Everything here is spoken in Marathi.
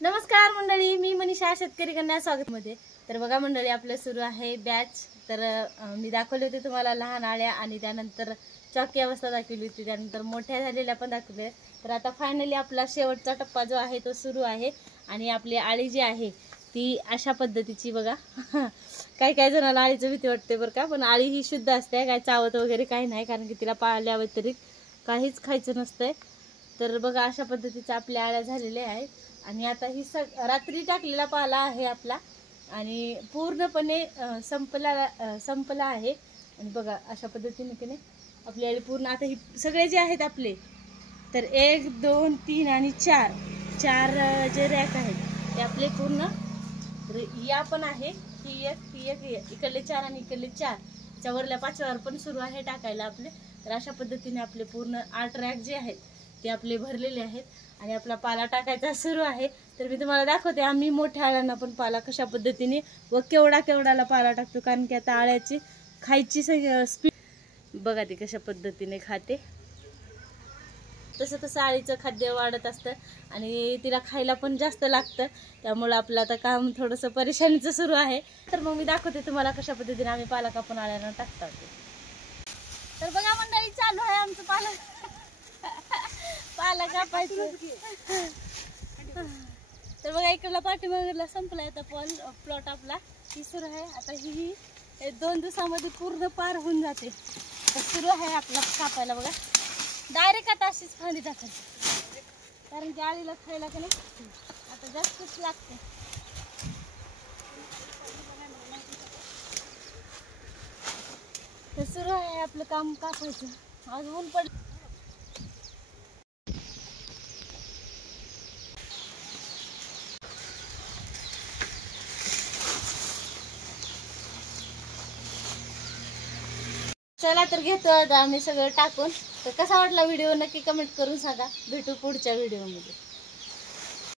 नमस्कार मंडळी, मी मनीषा शेतकरी कन्या स्वागतमध्ये। तर बघा मंडळी, आपलं सुरू आहे बॅच। तर मी दाखवले होते तुम्हाला लहान आळ्या आणि त्यानंतर चॉकी अवस्था दाखवली होती, त्यानंतर मोठ्या झालेल्या पण दाखवले। तर आता फायनली आपला शेवटचा टप्पा जो आहे तो सुरू आहे आणि आपली आळी जी आहे ती अशा पद्धतीची बघा। काही जणांना आळीचं भीती वाटते बरं का, पण आळी ही शुद्ध असते, काय चावत वगैरे काही नाही, कारण की तिला पाळल्या व्यतिरिक्त काहीच खायचं नसतंय। तर बघा अशा पद्धतीचं आपल्या आळ्या झालेल्या आहेत आणि आता ही रात्री टाकलेला पाला आहे आपला आणि पूर्णपणे संपला आहे। आणि बघा अशा पद्धतीने की नाही आपली आळी पूर्ण आता ही सगळे जे आहेत आपले, तर 1 2 3 आणि 4 जे रॅक आहेत ते आपले पूर्ण या पण आहे, ही एक इकडले 4 आणि इकडले 4, त्याच्यावरल्या 5व्यावर पण सुरू आहे टाकायला आपले। तर अशा पद्धतीने आपले पूर्ण 8 रॅक जे आहेत ते आपले भरलेले आहेत आणि आपला पाला टाकायचा सुरू आहे। तर मी तुम्हाला दाखवते आम्ही मोठ्या आळ्यांना पण पाला कशा पद्धतीने व केवढाला पाला टाकतो, कारण की आता आळ्याची खायची स्पीड बघा ती कशा पद्धतीने खाते। तसं आळीचं खाद्य वाढत असतं आणि तिला खायला पण जास्त लागतं, त्यामुळे आपलं आता काम थोडंसं परेशानीचं सुरू आहे। तर मग मी दाखवते तुम्हाला कशा पद्धतीने आम्ही पाला कापून आळ्यांना टाकतो। तर बघा मंडळी, चालू आहे आमचं पाला कापायचं। तर बघा इकडला पाठीमागला संपलाय आता प्लॉट आपला, ही सुरू आहे आता। ही 2 दिवसामध्ये पूर्ण पार होऊन जाते। तर सुरू आहे आपला कापायला बघा, डायरेक्ट आता अशीच फांदी टाकायची, कारण की आळीला खायला का नाही आता जास्तच लागते। तर सुरू आहे आपलं काम कापायचं, आज ऊन पड चला तर घेतो आम्ही सगळं टाकून। तर कसा वाटला व्हिडिओ नक्की कमेंट करून सांगा। भेटू पुढच्या व्हिडिओमध्ये।